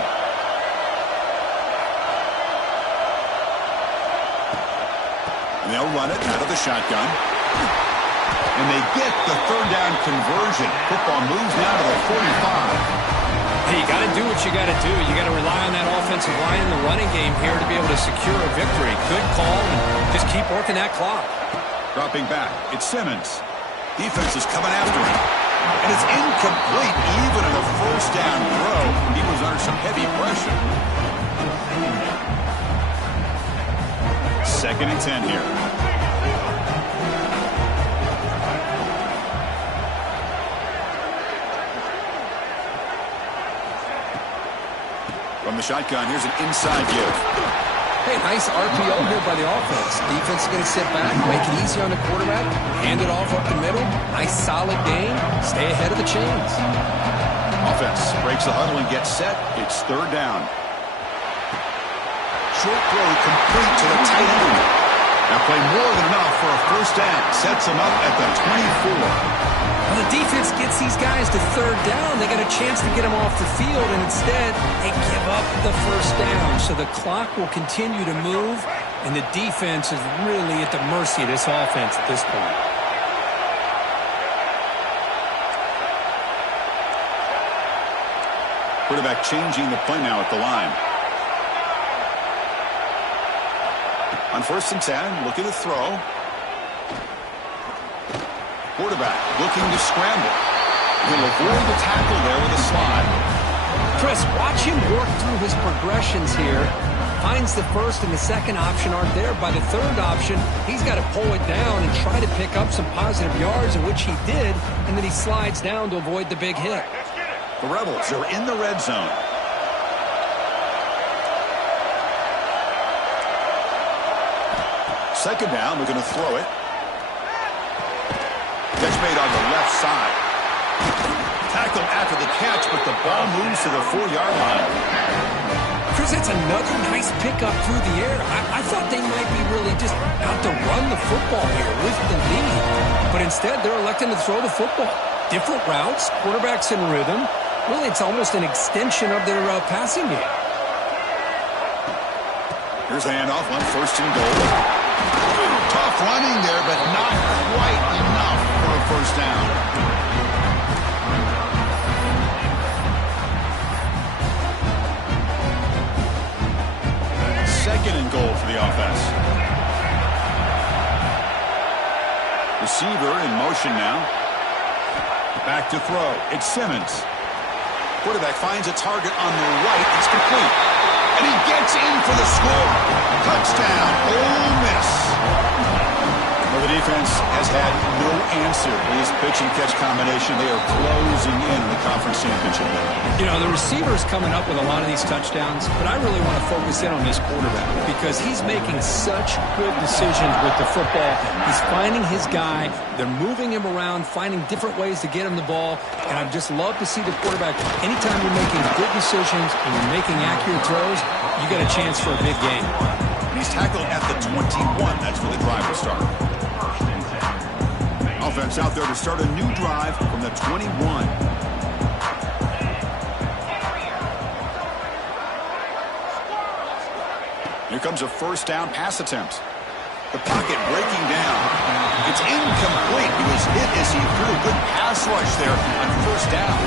And they'll run it out of the shotgun. And they get the third down conversion. Football moves now to the 45. Hey, you got to do what you got to do. You got to rely on that offensive line in the running game here to be able to secure a victory. Good call, and just keep working that clock. Dropping back, it's Simmons. Defense is coming after him. And it's incomplete even in a first down throw. He was under some heavy pressure. Second and 10 here. From the shotgun, here's an inside give. Hey, nice RPO here by the offense. Defense is going to sit back, make it easy on the quarterback, hand it off up the middle. Nice solid gain. Stay ahead of the chains. Offense breaks the huddle and gets set. It's third down. Short throw complete to the tight end. Now play more than enough for a first down. Sets him up at the 24. Well, the defense gets these guys to third down. They got a chance to get them off the field, and instead they give up the first down. So the clock will continue to move, and the defense is really at the mercy of this offense at this point. Quarterback changing the play now at the line. On first and 10, looking to throw. Quarterback looking to scramble. He'll avoid the tackle there with a slide. Chris, watch him work through his progressions here. Finds the first and the second option aren't there. By the third option, he's got to pull it down and try to pick up some positive yards, in which he did, and then he slides down to avoid the big hit. The Rebels are in the red zone. Second down, we're going to throw it. Catch made on the left side. Tackled after the catch, but the ball moves to the 4-yard line. Chris, that's another nice pickup through the air. I thought they might be really just out to run the football here with the lead. But instead, they're electing to throw the football. Different routes, quarterbacks in rhythm. Really, it's almost an extension of their passing game. Here's a handoff on first and goal. Tough running there, but not quite enough for a first down. Second and goal for the offense. Receiver in motion now. Back to throw. It's Simmons. Quarterback finds a target on the right. It's complete. And he gets in for the score. Touchdown, Ole Miss. Well, the defense has had no answer for this pitch and catch combination. They are closing in on the conference championship game. You know, the receiver's coming up with a lot of these touchdowns, but I really want to focus in on this quarterback because he's making such good decisions with the football. He's finding his guy. They're moving him around, finding different ways to get him the ball, and I'd just love to see the quarterback. Anytime you're making good decisions and you're making accurate throws, you got a chance for a big game. And he's tackled at the 21. That's where the drive will start. Offense out there to start a new drive from the 21. Here comes a first down pass attempt. The pocket breaking down. It's incomplete. He was hit as he threw a good pass rush there on first down.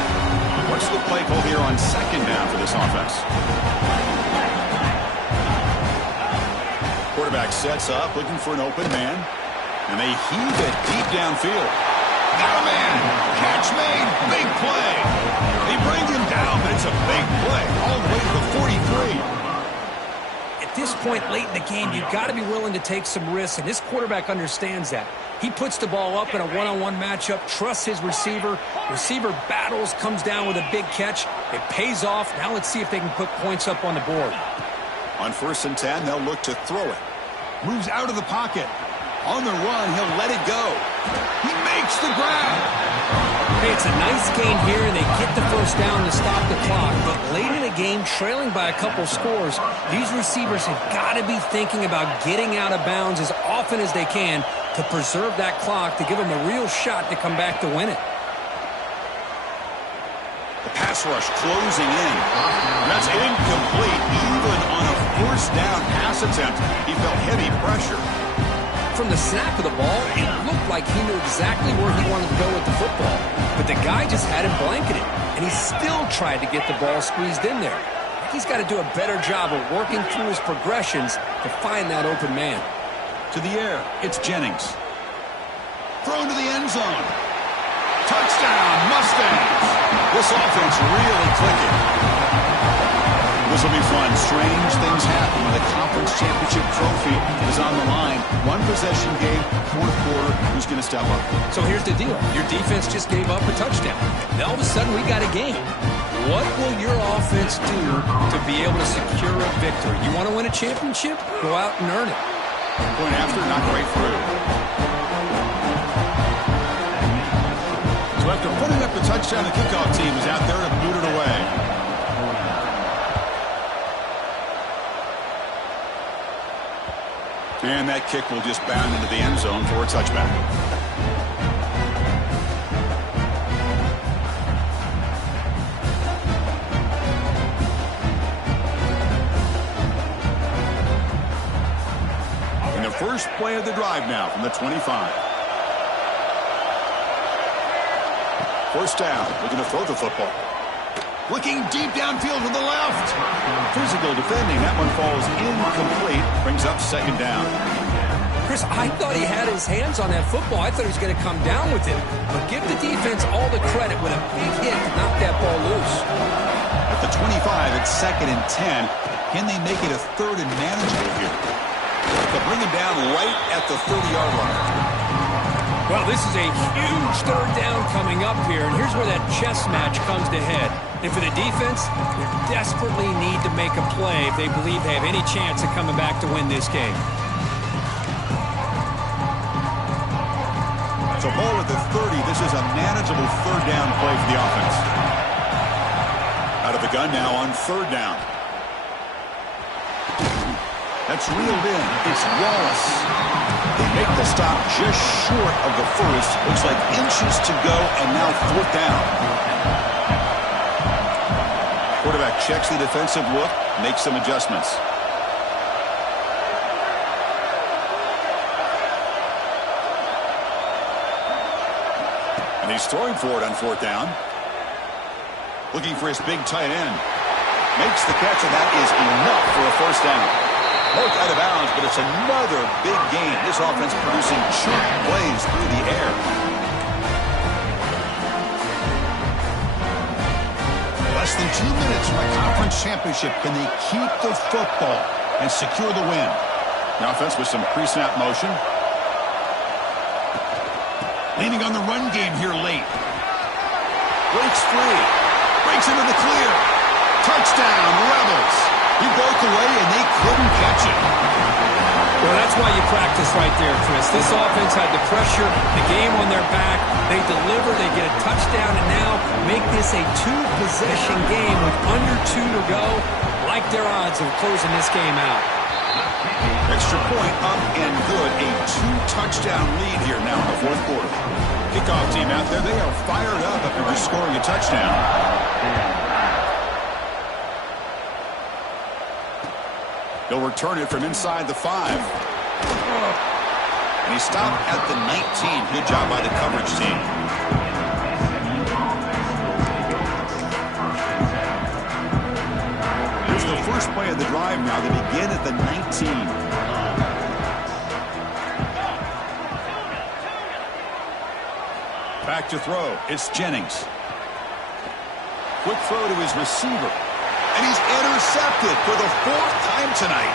What's the play call here on second down for this offense? Quarterback sets up, looking for an open man. And they heave it deep downfield. Got a man. Catch made. Big play. They bring him down, but it's a big play. All the way to the 43. At this point late in the game, you've got to be willing to take some risks, and this quarterback understands that. He puts the ball up in a one-on-one matchup, trusts his receiver. Receiver battles, comes down with a big catch. It pays off. Now let's see if they can put points up on the board. On first and 10, they'll look to throw it. Moves out of the pocket. On the run, he'll let it go. He makes the grab. Hey, it's a nice gain here, and they get the first down to stop the clock. But late in the game, trailing by a couple scores, these receivers have got to be thinking about getting out of bounds as often as they can to preserve that clock, to give them a real shot to come back to win it. The pass rush closing in. That's incomplete. Even on a first down pass attempt, he felt heavy pressure. From the snap of the ball, it looked like he knew exactly where he wanted to go with the football. But the guy just had him blanketed, and he still tried to get the ball squeezed in there. He's got to do a better job of working through his progressions to find that open man. To the air, it's Jennings. Thrown to the end zone. Touchdown, Mustangs. This offense really clicking. This will be fun. Strange things happen when the conference championship trophy is on the line. One possession game, fourth quarter. Who's going to step up? So here's the deal. Your defense just gave up a touchdown. Now all of a sudden we got a game. What will your offense do to be able to secure a victory? You want to win a championship? Go out and earn it. Point after, not quite through. So after putting up the touchdown, the kickoff team is out there to boot it away. And that kick will just bound into the end zone for a touchback. And the first play of the drive now from the 25. First down, looking to throw the football. Looking deep downfield to the left. Physical defending. That one falls incomplete. Brings up second down. Chris, I thought he had his hands on that football. I thought he was going to come down with it. But give the defense all the credit with a big hit to knock that ball loose. At the 25, it's 2nd and 10. Can they make it a 3rd and manageable here? They'll bring him down right at the 30-yard line. Well, this is a huge 3rd down coming up here, and here's where that chess match comes to head. And for the defense, they desperately need to make a play if they believe they have any chance of coming back to win this game. So ball at the 30. This is a manageable 3rd down play for the offense. Out of the gun now on 3rd down. That's reeled in. It's Wallace. They make the stop just short of the first. Looks like inches to go, and now 4th down. Quarterback checks the defensive look, makes some adjustments. And he's throwing for it on 4th down. Looking for his big tight end. Makes the catch, and that is enough for a first down. Both out of bounds, but it's another big game. This offense producing chunk plays through the air. Less than 2 minutes from a conference championship. Can they keep the football and secure the win? The offense with some pre-snap motion. Leaning on the run game here late. Breaks free. Breaks into the clear. Touchdown, Rebels. He broke away, and they couldn't catch it. Well, that's why you practice right there, Chris. This offense had the pressure, the game on their back. They deliver, they get a touchdown, and now make this a 2-possession game with under 2 to go. Like their odds of closing this game out. Extra point up and good. A 2-touchdown lead here now in the 4th quarter. Kickoff team out there, they are fired up after just scoring a touchdown. They'll return it from inside the 5. And he stopped at the 19. Good job by the coverage team. Here's the first play of the drive now. They begin at the 19. Back to throw. It's Jennings. Quick throw to his receiver. And he's intercepted for the 4th time tonight.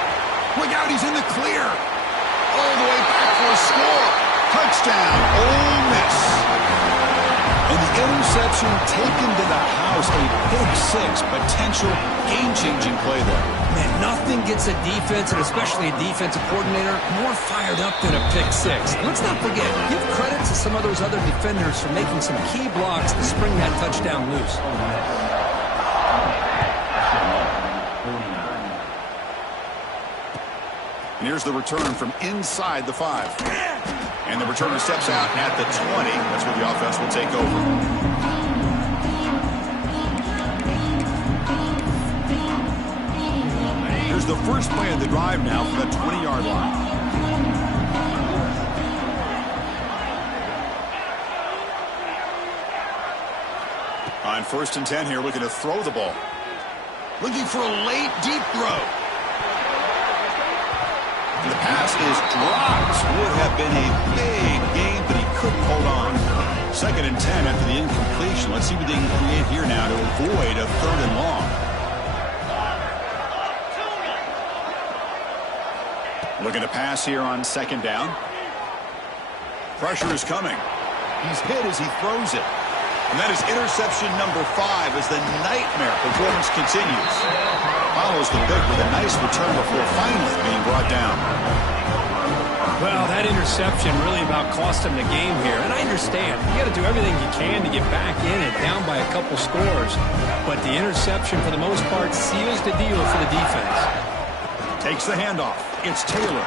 Look out, he's in the clear. All the way back for a score. Touchdown, Ole Miss. And the interception taken to the house. A pick 6, potential game-changing play there. Man, nothing gets a defense, and especially a defensive coordinator, more fired up than a pick 6. And let's not forget, give credit to some of those other defenders for making some key blocks to spring that touchdown loose. And here's the return from inside the 5. And the returner steps out at the 20. That's where the offense will take over. Here's the first play of the drive now from the 20-yard line. On 1st and 10 here, looking to throw the ball. Looking for a late, deep throw. The pass is dropped. Would have been a big game, but he couldn't hold on. 2nd and 10 after the incompletion. Let's see what they can create here now to avoid a 3rd and long. Looking to pass here on second down. Pressure is coming. He's hit as he throws it. And that is interception number 5 as the nightmare performance continues. Follows the pick with a nice return before finally being brought down. Well, that interception really about cost him the game here. And I understand. You got to do everything you can to get back in it, down by a couple scores. But the interception, for the most part, seals the deal for the defense. Takes the handoff. It's Taylor.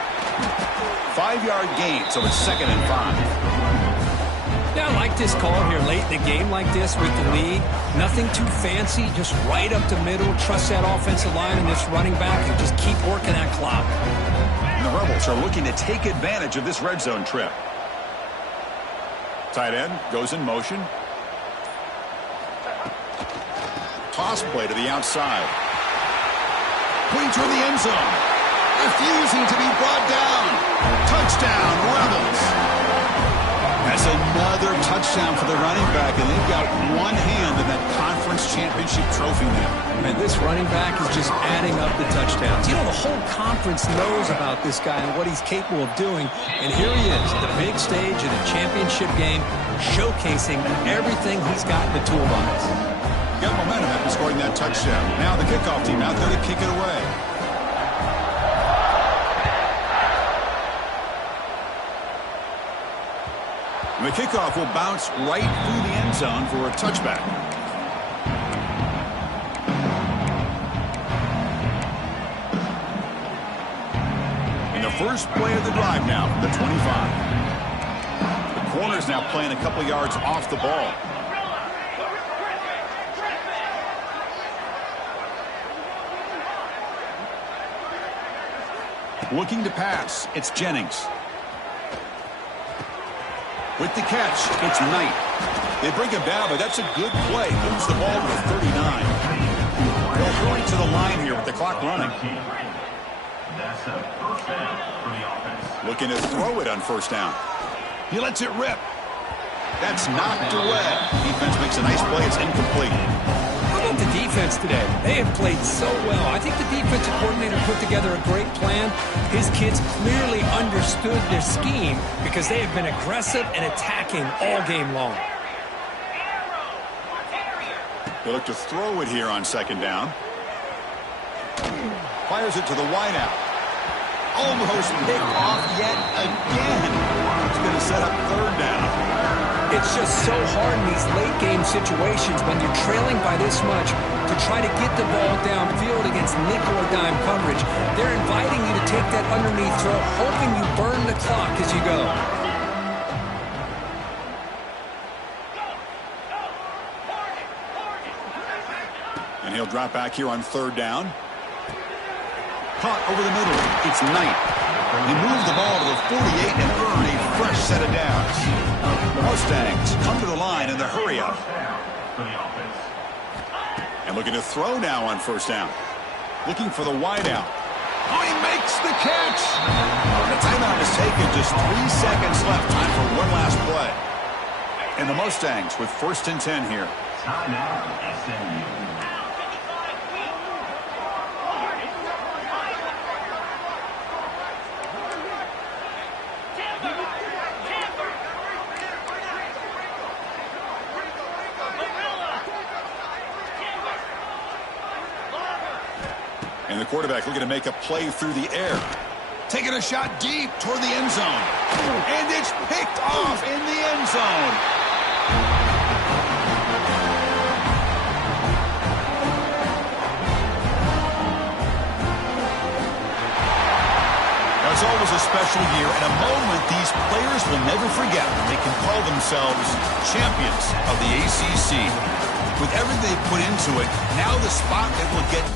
5-yard gain, so it's 2nd and 5. Yeah, I like this call here late in the game like this with the lead. Nothing too fancy, just right up the middle. Trust that offensive line and this running back and just keep working that clock. And the Rebels are looking to take advantage of this red zone trip. Tight end goes in motion. Toss play to the outside. Putting toward the end zone. Refusing to be brought down. Touchdown, Rebels. That's another touchdown for the running back, and they've got one hand in that conference championship trophy now. Man, this running back is just adding up the touchdowns. You know, the whole conference knows about this guy and what he's capable of doing, and here he is, the big stage of the championship game, showcasing everything he's got in the toolbox. Got momentum after scoring that touchdown. Now the kickoff team out there to kick it away. The kickoff will bounce right through the end zone for a touchback. In the first play of the drive now from the 25. The corner's now playing a couple yards off the ball. Looking to pass, it's Jennings. With the catch, it's Knight. They bring him down, but that's a good play. Moves the ball to the 39. They'll hurry to the line here with the clock running. That's a first down for the offense. Looking to throw it on first down. He lets it rip. That's knocked away. Defense makes a nice play. It's incomplete. How about the defense today? They have played so well. I think the defensive coordinator put together a great plan. His kids clearly understood their scheme because they have been aggressive and attacking all game long. They look to throw it here on second down. Fires it to the wideout. Almost picked off yet again. It's going to set up third down. It's just so hard in these late game situations when you're trailing by this much to try to get the ball downfield against nickel or dime coverage. They're inviting you to take that underneath throw, hoping you burn the clock as you go. And he'll drop back here on third down. Caught over the middle. It's Knight. He moved the ball to the 48 and earned a fresh set of downs. The Mustangs come to the line in the hurry up. And looking to throw now on first down. Looking for the wideout. Oh, he makes the catch. The timeout is taken. Just 3 seconds left. Time for one last play. And the Mustangs with 1st and 10 here. Timeout, SMU. And the quarterback looking to make a play through the air. Taking a shot deep toward the end zone. And it's picked off in the end zone. Now, it's always a special year and a moment these players will never forget when they can call themselves champions of the ACC. With everything they put into it, now the spotlight will get